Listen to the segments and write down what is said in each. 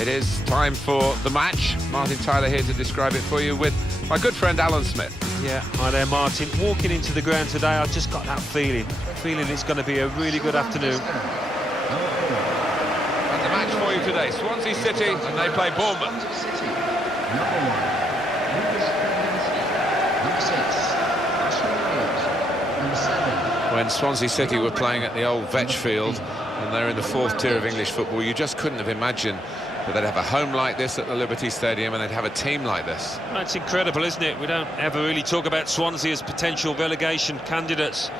It is time for the match. Martin Tyler here to describe it for you with my good friend Alan Smith. Yeah, hi there, Martin. Walking into the ground today, I've just got that feeling it's going to be a really good afternoon. And the match for you today, Swansea City, and they play Bournemouth. When Swansea City were playing at the old Vetch Field, and they're in the fourth tier of English football, you just couldn't have imagined that they'd have a home like this at the Liberty Stadium and they'd have a team like this. That's incredible, isn't it? We don't ever really talk about Swansea as potential relegation candidates.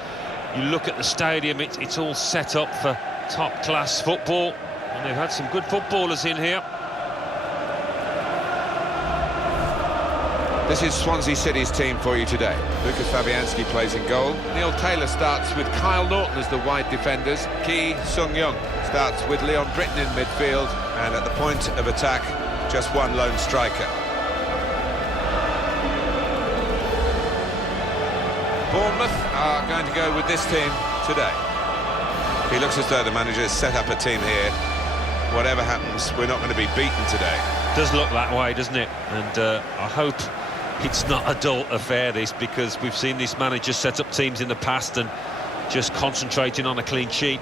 You look at the stadium, it's all set up for top-class football, and they've had some good footballers in here. This is Swansea City's team for you today. Lucas Fabianski plays in goal. Neil Taylor starts with Kyle Norton as the wide defenders. Ki Sung-young starts with Leon Britton in midfield. And at the point of attack, just one lone striker. Bournemouth are going to go with this team today. He looks as though the manager has set up a team here. Whatever happens, we're not going to be beaten today. Does look that way, doesn't it? And I hope it's not a dull affair, this, because we've seen this manager set up teams in the past and just concentrating on a clean sheet.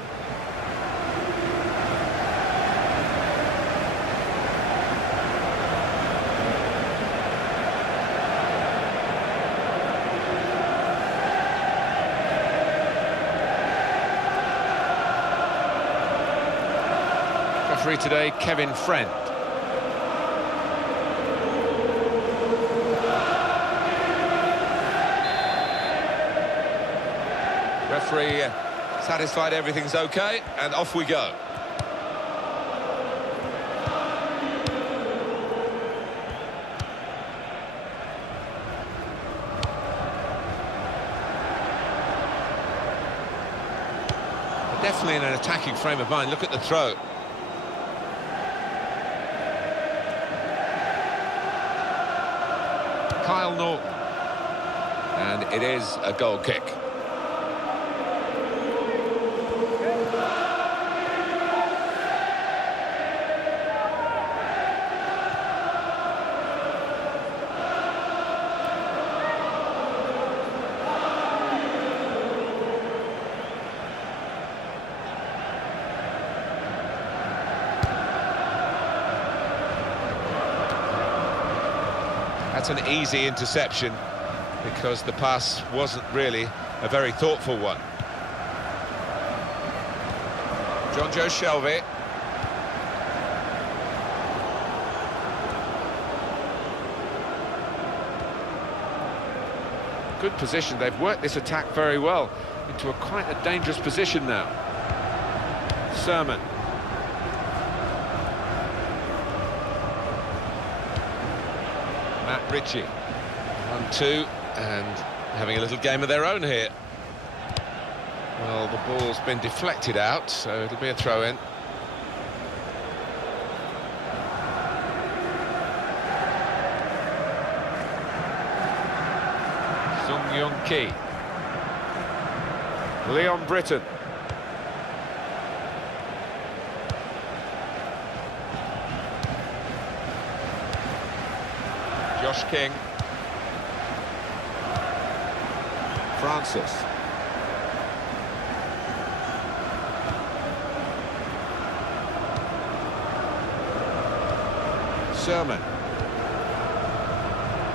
Referee today, Kevin Friend. Referee satisfied everything's okay, and off we go. They're definitely in an attacking frame of mind. Look at the throw. Kyle Norton. And it is a goal kick. That's an easy interception because the pass wasn't really a very thoughtful one. John Joe Shelby. Good position. They've worked this attack very well into quite a dangerous position now. Sermon. Matt Ritchie, 1-2, and having a little game of their own here. Well, the ball's been deflected out, so it'll be a throw-in. Sung-young Ki. Leon Britton. Josh King. Francis. Sermon.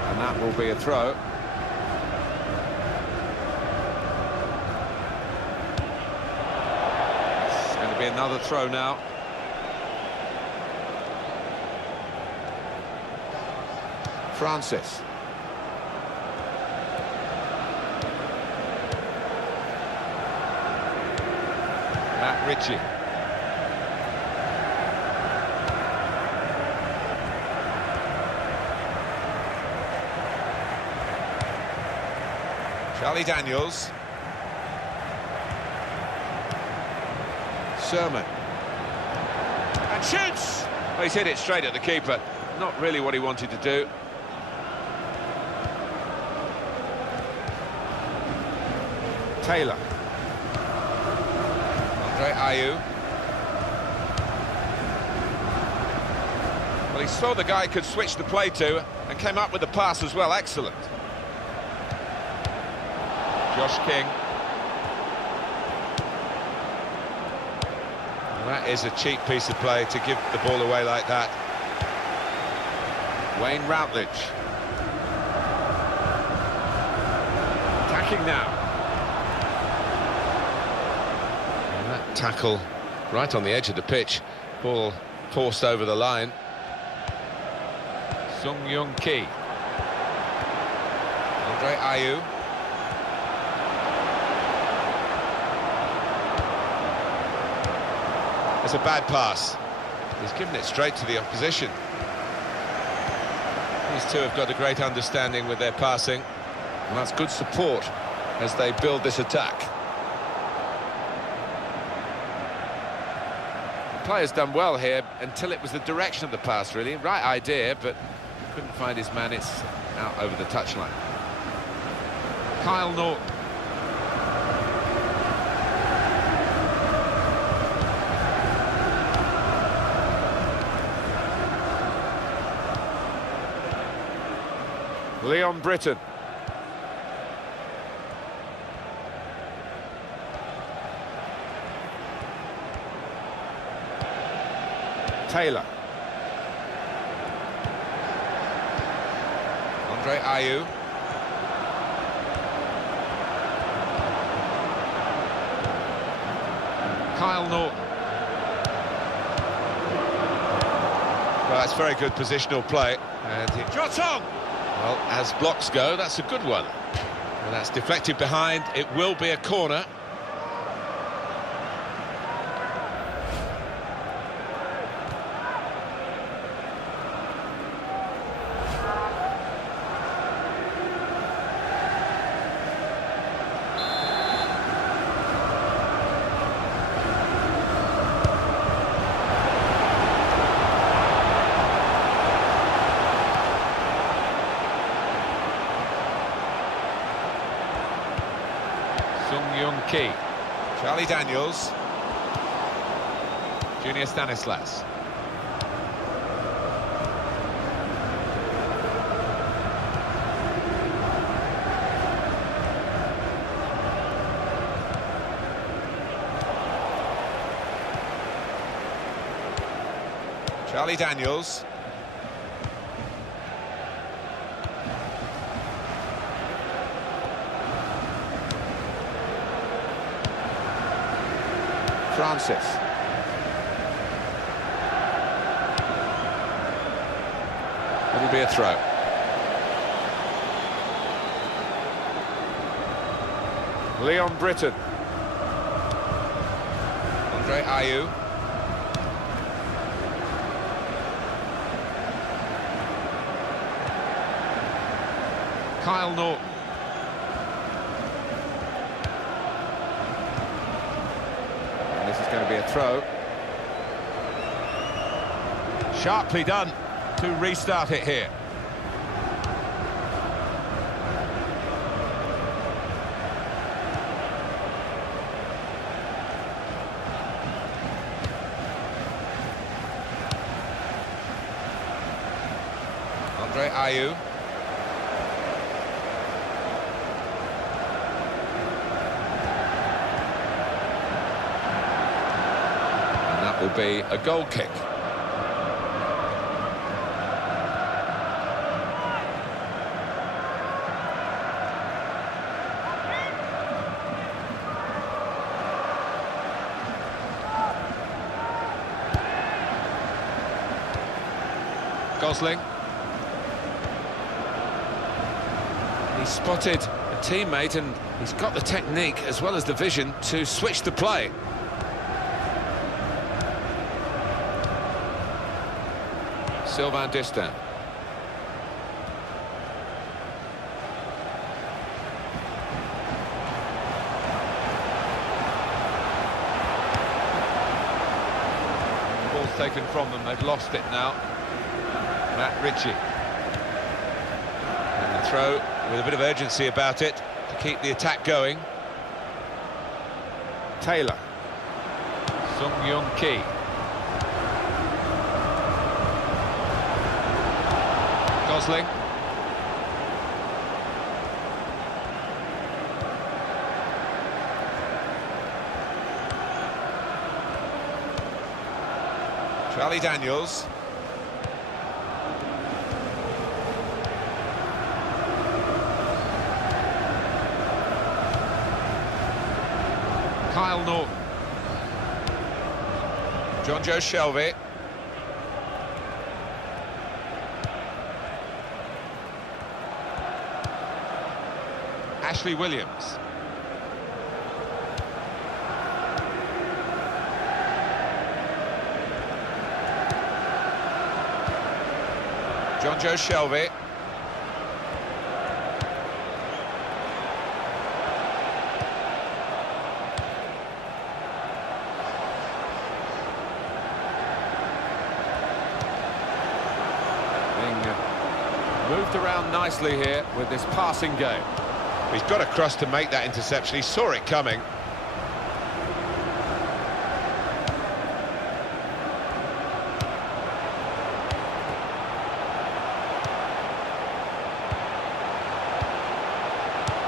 And that will be a throw. It's going to be another throw now. Francis. Matt Ritchie. Charlie Daniels. Sermon. And shoots! Well, he's hit it straight at the keeper. Not really what he wanted to do. Taylor. Andre Ayew. he saw the guy could switch the play to and came up with the pass as well. Excellent. Josh King. Well, that is a cheap piece of play to give the ball away like that. Wayne Routledge. Attacking now. And that tackle right on the edge of the pitch. Ball forced over the line. Sung Young Ki. Andre Ayew. It's a bad pass. He's given it straight to the opposition. These two have got a great understanding with their passing. And that's good support as they build this attack. The player's done well here until it was the direction of the pass, really. Right idea, but couldn't find his man. It's out over the touchline. Kyle Norton. Leon Britton. Taylor. Andre Ayew. Kyle Norton. Well, that's very good positional play. And Jotong! Well, as blocks go, that's a good one. And that's deflected behind. It will be a corner. Key. Charlie Daniels. Junior Stanislas. Charlie Daniels. Francis. It'll be a throw. Leon Britton. Andre Ayew. Kyle Norton. This is going to be a throw. Sharply done to restart it here. Andre Ayew. Will be a goal kick. Gosling. He spotted a teammate and he's got the technique as well as the vision to switch the play. Sylvain Distin. The ball's taken from them, they've lost it now. Matt Ritchie. And the throw with a bit of urgency about it to keep the attack going. Taylor. Sung Young Ki. Gosling. Charlie Daniels. Kyle Norton. John Joe Shelby. Ashley Williams. John Joe Shelby. Moved around nicely here with this passing game. He's got a cross to make that interception. He saw it coming.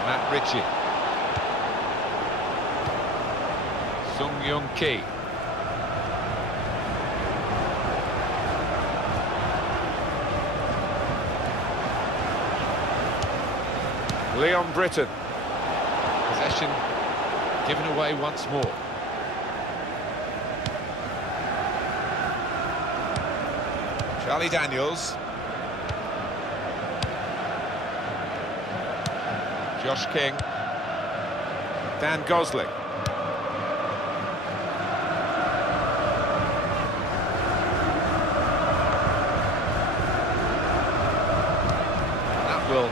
Matt Ritchie. Sung-Young-Ki. Leon Britton. Possession given away once more. Charlie Daniels. Josh King. Dan Gosling. That will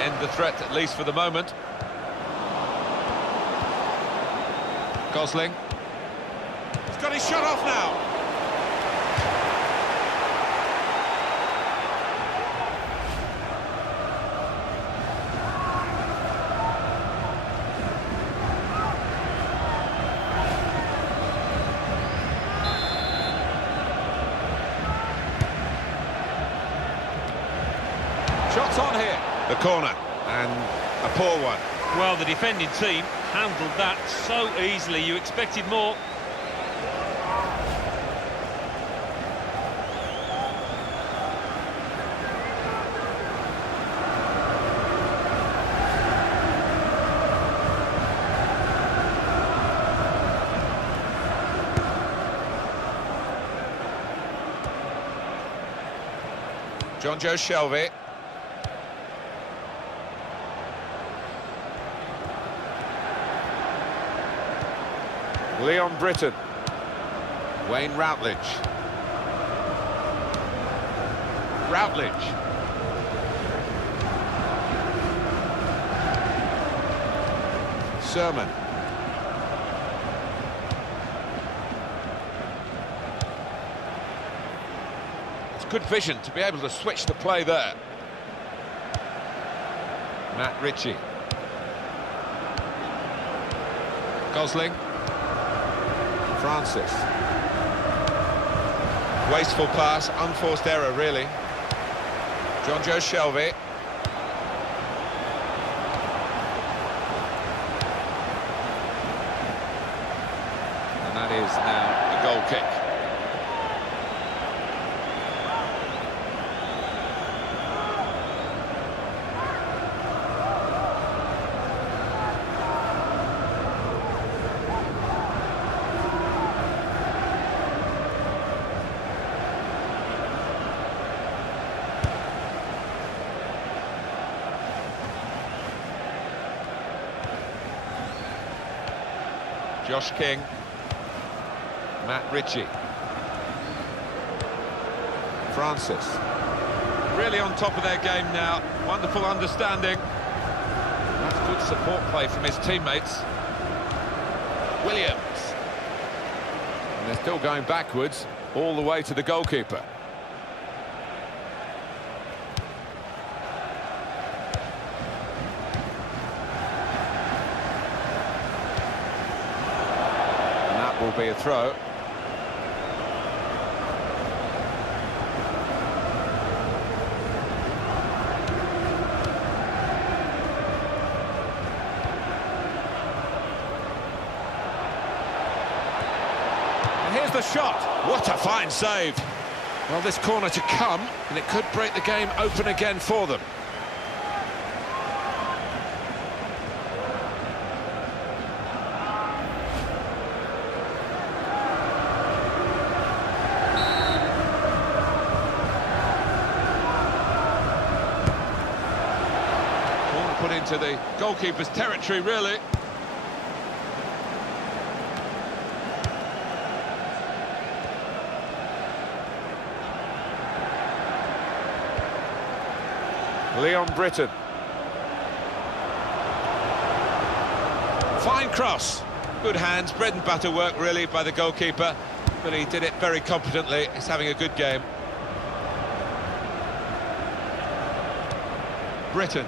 end the threat, at least for the moment. Gosling. He's got his shot off now. Shots on here. The corner, and a poor one. Well, the defending team handled that so easily. You expected more. John Joe Shelby. Leon Britton. Wayne Routledge. Routledge. Sermon. It's good vision to be able to switch the play there. Matt Ritchie. Gosling. Francis. Wasteful pass, unforced error really. John Joe Shelby. And that is now a goal kick. Josh King. Matt Ritchie. Francis. Really on top of their game now. Wonderful understanding. That's good support play from his teammates. Williams. And they're still going backwards all the way to the goalkeeper. Will be a throw. Here's the shot. What a fine save. Well, this corner to come, and it could break the game open again for them. Corner put into the goalkeeper's territory, really. Leon Britton. Fine cross. Good hands, bread and butter work really by the goalkeeper, but he did it very competently. He's having a good game. Britton.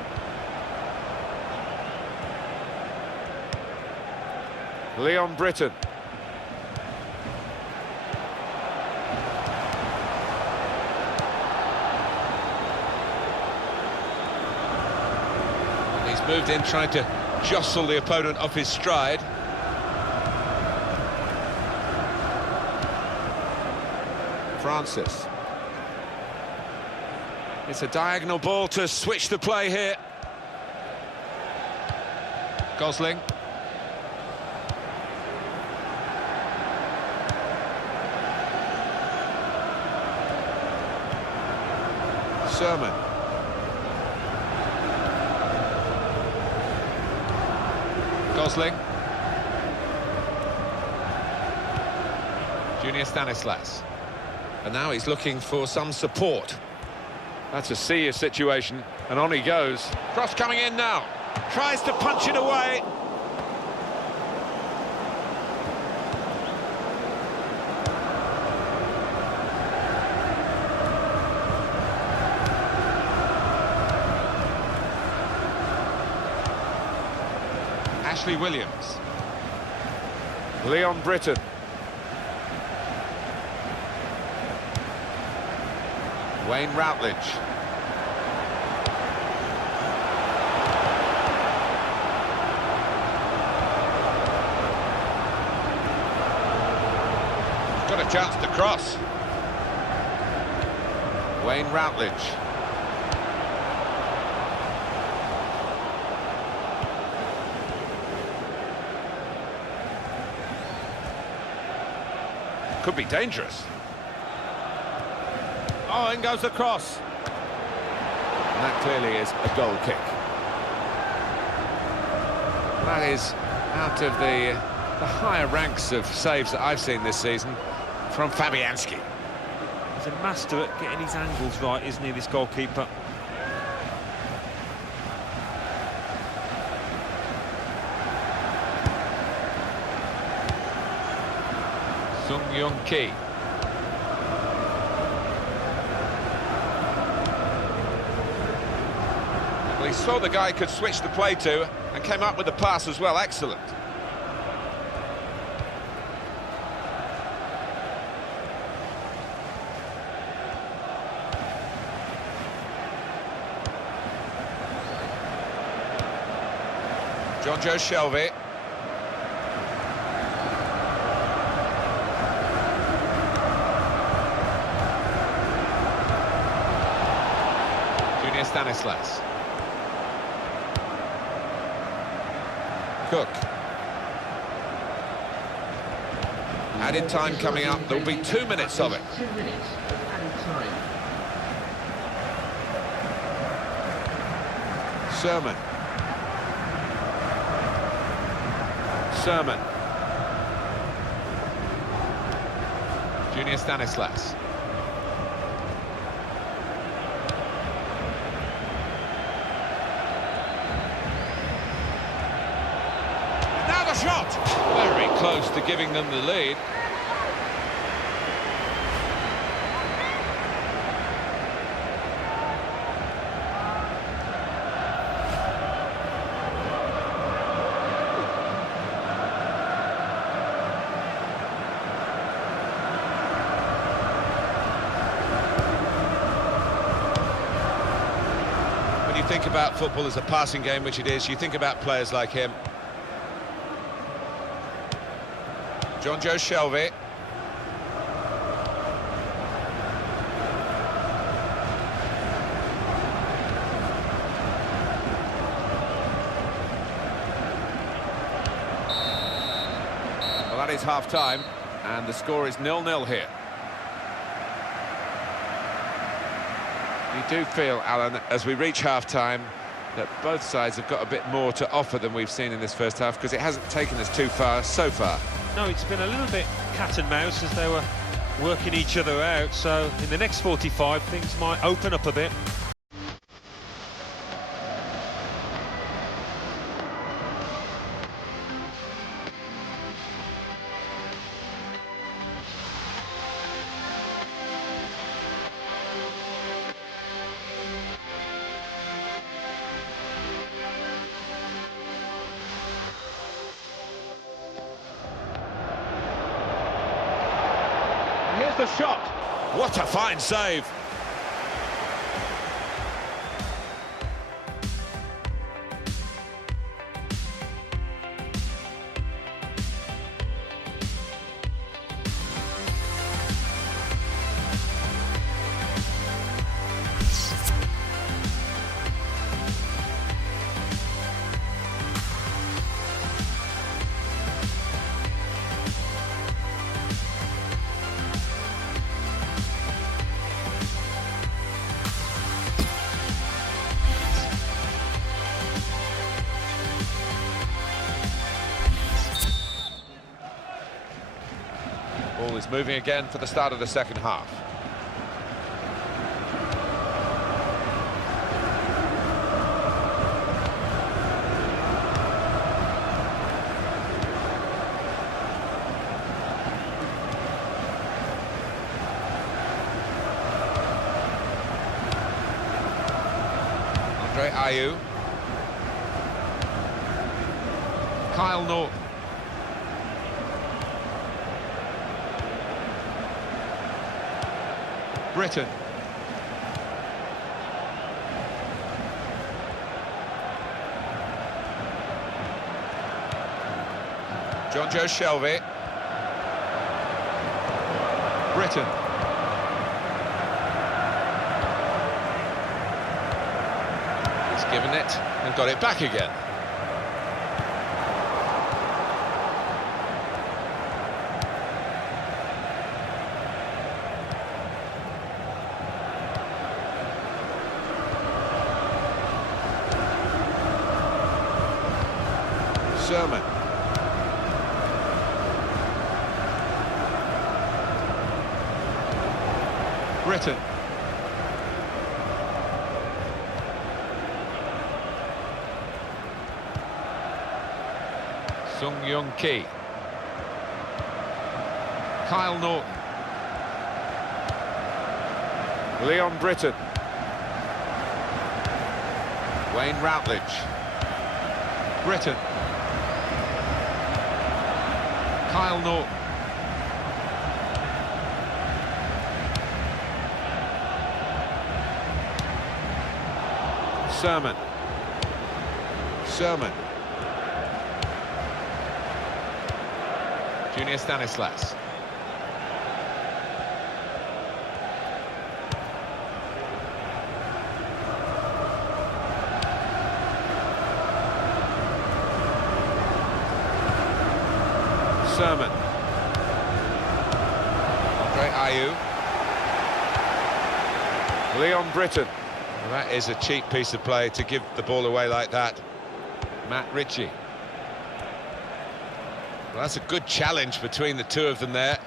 Leon Britton. Moved in, trying to jostle the opponent off his stride. Francis. It's a diagonal ball to switch the play here. Gosling. Sermon. Gosling. Junior Stanislas. And now he's looking for some support. That's a serious situation, and on he goes. Cross coming in now. Tries to punch it away. Ashley Williams. Leon Britton. Wayne Routledge. Got a chance to cross. Wayne Routledge. Could be dangerous. Oh, in goes the cross. And that clearly is a goal kick. That is out of the higher ranks of saves that I've seen this season from Fabianski. He's a master at getting his angles right, isn't he, this goalkeeper? Sung-Young Ki. Well, he saw the guy could switch the play to and came up with the pass as well. Excellent. Jonjo Shelvey. Junior Stanislas. Cook. Added time coming up. There will be 2 minutes of it. 2 minutes of added time. Sermon. Sermon. Junior Stanislas. Now the shot! Very close to giving them the lead. Think about football as a passing game, which it is. You think about players like him. Jonjo Shelvey. is half-time, and the score is 0-0 here. You do feel, Alan, as we reach half-time, that both sides have got a bit more to offer than we've seen in this first half, because it hasn't taken us too far so far. No, it's been a little bit cat and mouse as they were working each other out, so in the next 45 things might open up a bit. Here's the shot. What a fine save. Ball is moving again for the start of the second half. Ayew. Kyle Norton. Britain. John Joe Shelby. Britain. He's given it and got it back again. Sherman. Britain. Sung Young Ki. Kyle Norton. Leon Britton. Wayne Routledge. Britain. Kyle Norton. Sherman. Junior Stanislas. Sherman. Ayew. Leon Britton. Well, that is a cheap piece of play to give the ball away like that. Matt Ritchie. Well, that's a good challenge between the two of them there.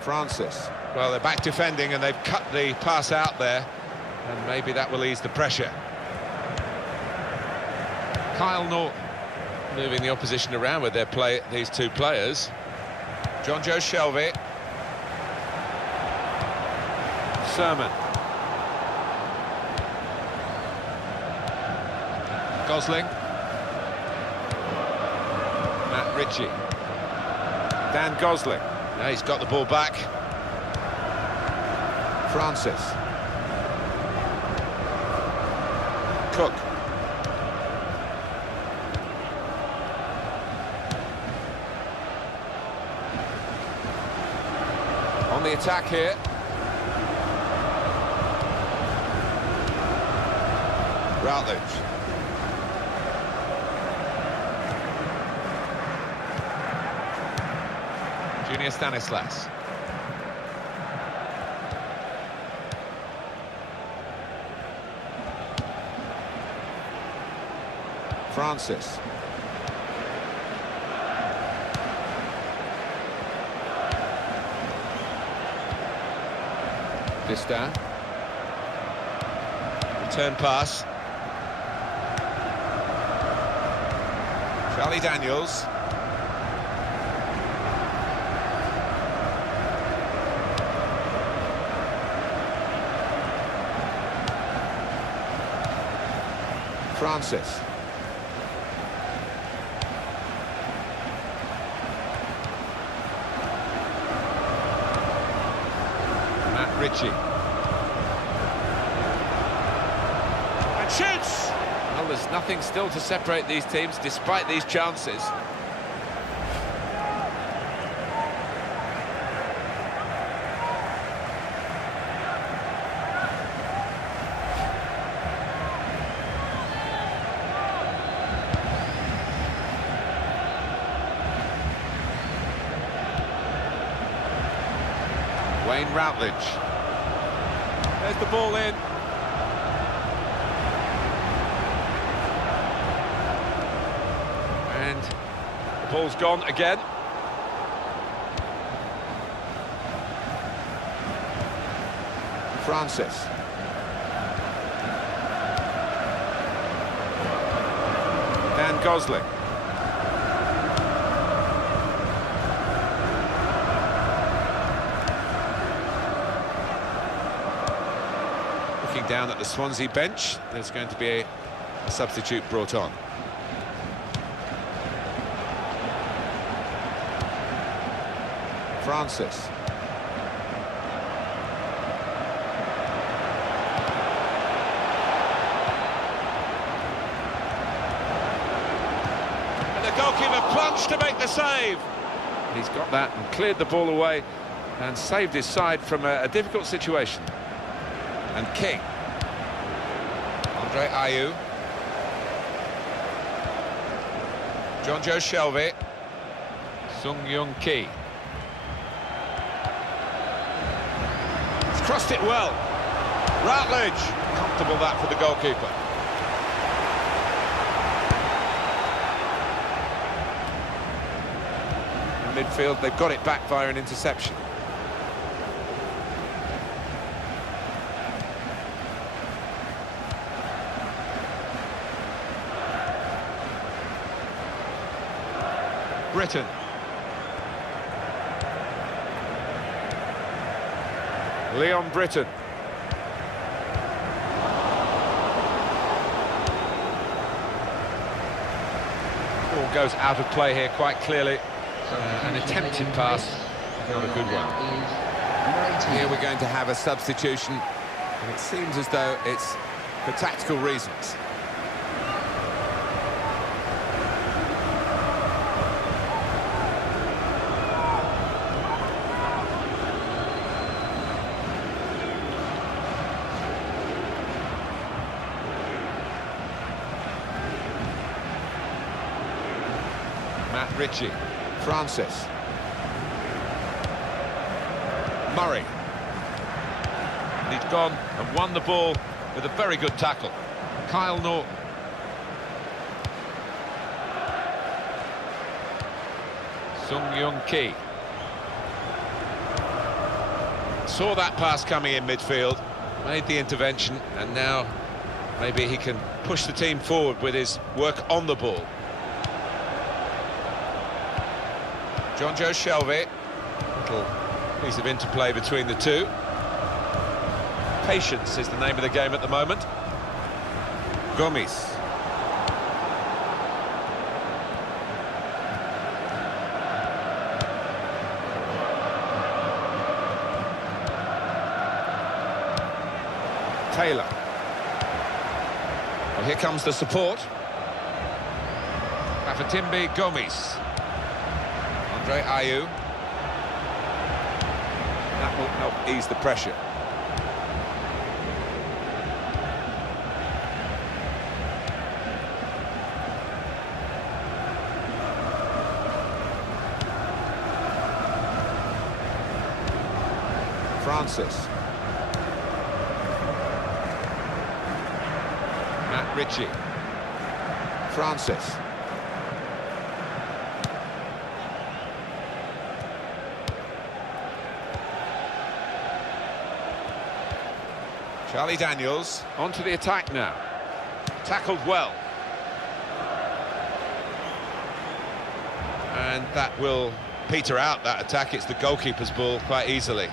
Francis. Well, they're back defending and they've cut the pass out there, and maybe that will ease the pressure. Kyle Norton moving the opposition around with their play, these two players. John Joe Shelby. Sherman. Gosling. Matt Ritchie. Dan Gosling. Now he's got the ball back. Francis. Cook. On the attack here. Routledge. Junior Stanislas. Francis. Distin. Return pass. Charlie Daniels. Francis. Matt Ritchie. And shoots! Well, there's nothing still to separate these teams despite these chances. Wayne Routledge. There's the ball in. And the ball's gone again. Francis. Dan Gosling. Looking down at the Swansea bench, there's going to be a substitute brought on. Francis. And the goalkeeper plunged to make the save. He's got that and cleared the ball away and saved his side from a difficult situation. And King. Andre Ayew. John Joe Shelvey. Sung Young Ki. He's crossed it well. Routledge. Comfortable that for the goalkeeper. In midfield, they've got it back via an interception. Britton. Leon Britton. Ball goes out of play here quite clearly. An attempted pass, not a good one. Here we're going to have a substitution, and it seems as though it's for tactical reasons. Matt Ritchie. Francis. Murray. And he's gone and won the ball with a very good tackle. Kyle Norton. Sung Young Ki. Saw that pass coming in midfield, made the intervention, and now maybe he can push the team forward with his work on the ball. John Joe Shelvey. Little piece of interplay between the two. Patience is the name of the game at the moment. Gomes. Taylor. Well, here comes the support. Bafatimbi Gomes. Andre Ayew. That will help ease the pressure. Francis. Matt Ritchie. Francis. Charlie Daniels onto the attack now. Tackled well. And that will peter out that attack. It's the goalkeeper's ball quite easily.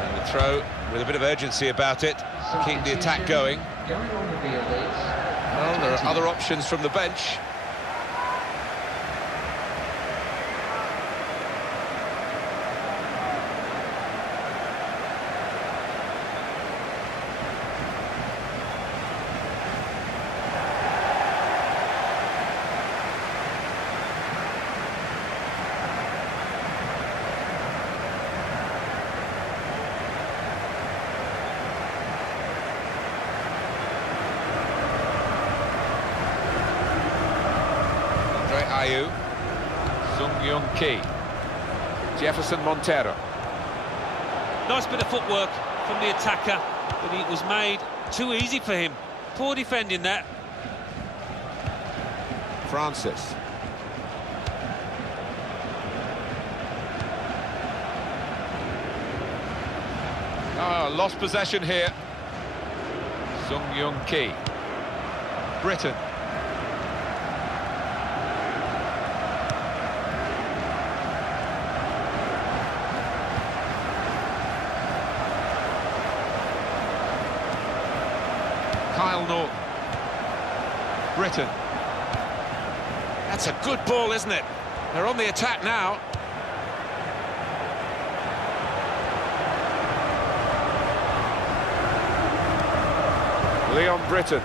And the throw with a bit of urgency about it to keep the attack going. Well, there are other options from the bench. Ayew, Sung-Young-Ki, Jefferson Montero. Nice bit of footwork from the attacker, but it was made too easy for him. Poor defending that. Francis. Lost possession here. Sung-Young-Ki. Britain. Kyle Norton. Britain. That's a good ball, isn't it? They're on the attack now. Leon Britton.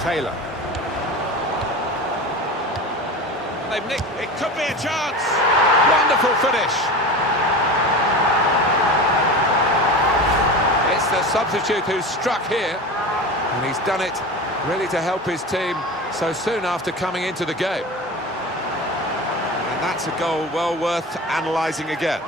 Taylor. They've nicked. It could be a chance. Wonderful finish. It's the substitute who's struck here, and he's done it really to help his team so soon after coming into the game. And that's a goal well worth analysing again.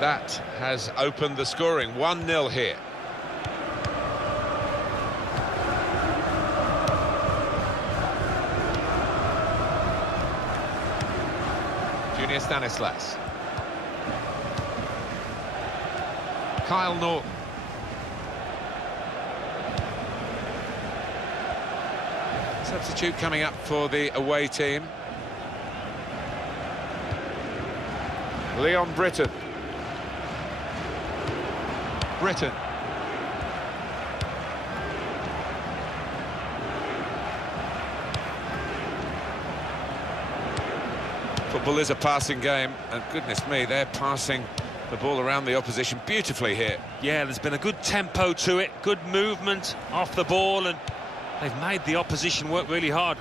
That has opened the scoring. 1-0 here. Junior Stanislas. Kyle Norton. Substitute coming up for the away team. Leon Britton. Britain. Football is a passing game, and goodness me, they're passing the ball around the opposition beautifully here. Yeah, there's been a good tempo to it, good movement off the ball, and they've made the opposition work really hard.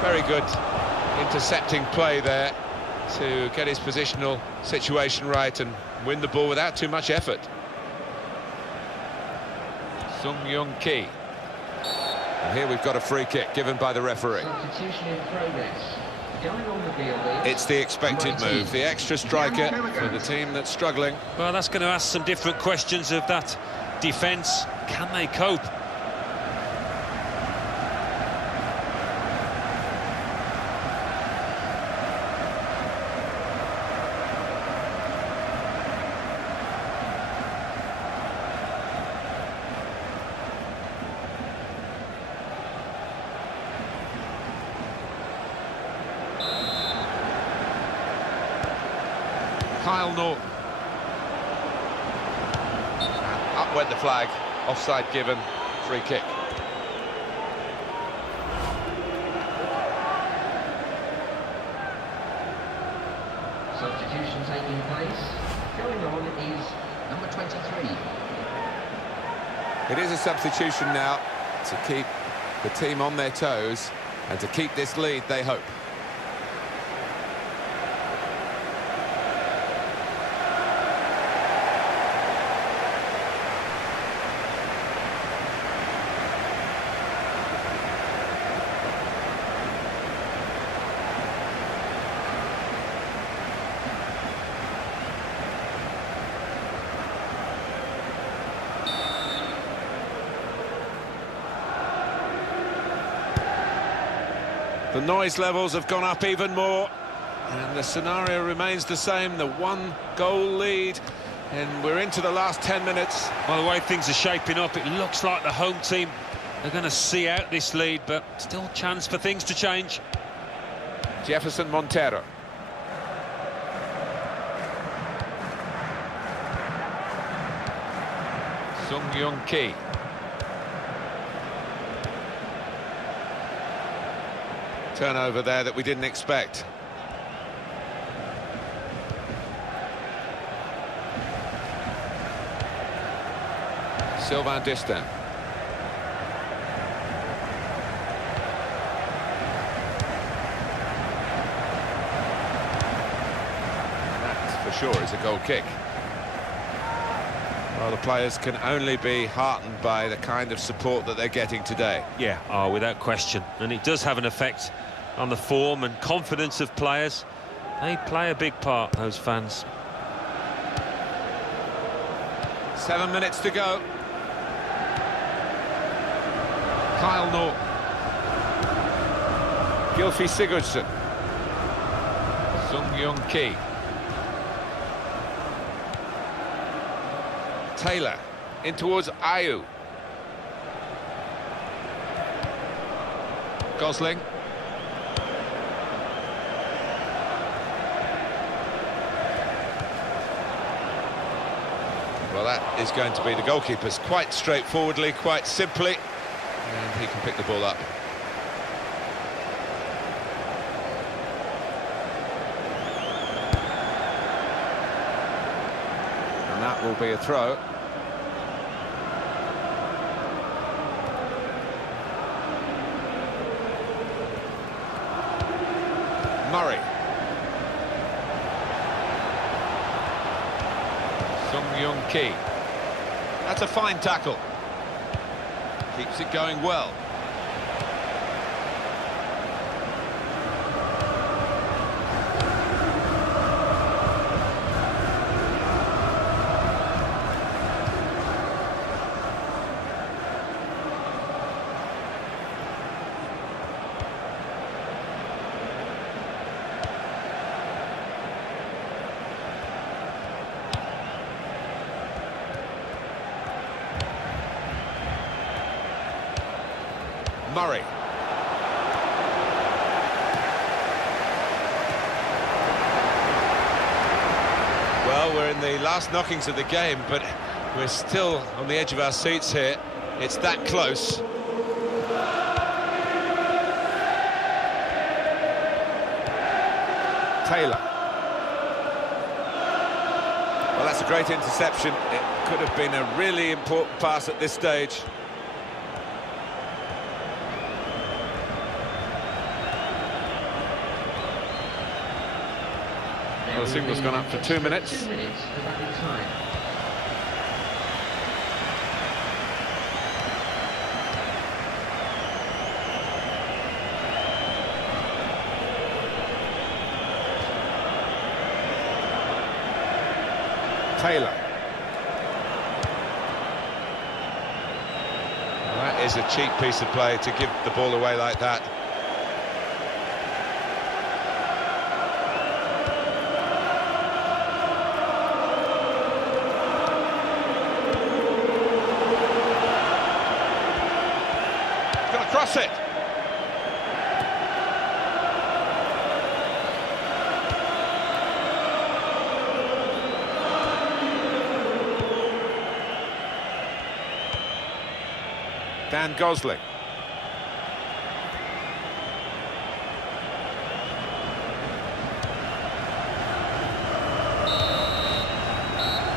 Very good intercepting play there to get his positional situation right and win the ball without too much effort. Sung-Young-Ki. And here we've got a free kick given by the referee. Substitution in progress. Going on the field. It's the expected move, the extra striker for the team that's struggling. Well, that's going to ask some different questions of that defence. Can they cope? Kyle Norton. And up went the flag. Offside given. Free kick. Substitution taking place. Going on is It is a substitution now to keep the team on their toes and to keep this lead, they hope. The noise levels have gone up even more, and the scenario remains the same, the one-goal lead, and we're into the last 10 minutes. By the way things are shaping up, it looks like the home team are going to see out this lead, but still a chance for things to change. Jefferson Montero. Sung-Young-Ki. Turnover there that we didn't expect. Sylvain Distin. That, for sure, is a goal kick. Well, the players can only be heartened by the kind of support that they're getting today. Yeah, without question. And it does have an effect on the form and confidence of players. They play a big part, those fans. 7 minutes to go. Kyle Norton. Gylfi Sigurdsson. Sung-Young-Ki. Taylor in towards Ayew. Gosling. Well, that is going to be the goalkeeper's quite straightforwardly, quite simply, and he can pick the ball up. And that will be a throw. Murray. Sung-Young-Ki. That's a fine tackle. Keeps it going well. Murray. Well, we're in the last knockings of the game, but we're still on the edge of our seats here. It's that close. Taylor. Well, that's a great interception. It could have been a really important pass at this stage. Well, the signal's gone up for 2 minutes. 2 minutes of added time. Taylor. Well, that is a cheap piece of play to give the ball away like that. Cross it. Dan Gosling.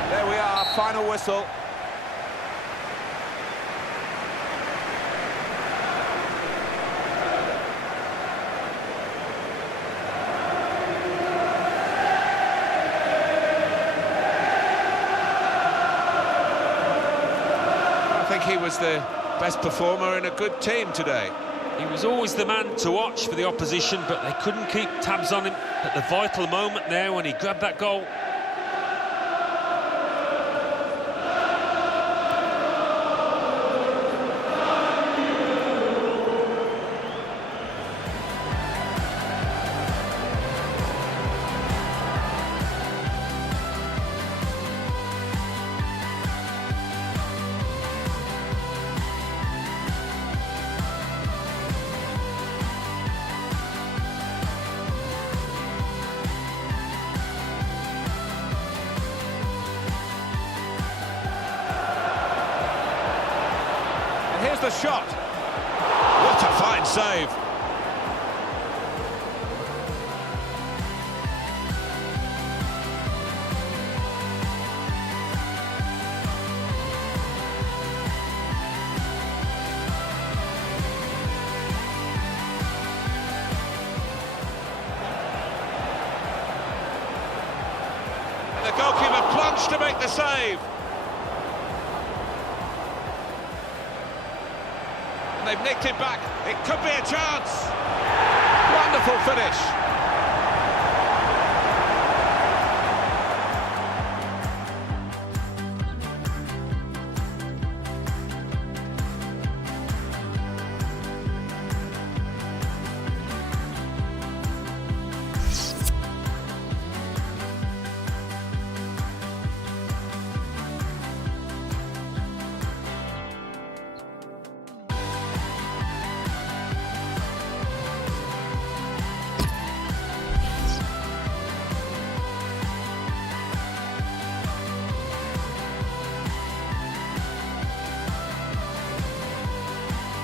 There we are, final whistle. think he was the best performer in a good team today. He was always the man to watch for the opposition, but they couldn't keep tabs on him at the vital moment there when he grabbed that goal. Here's the shot. What a fine save. And the goalkeeper plunged to make the save. They've nicked it back. It could be a chance. Wonderful finish.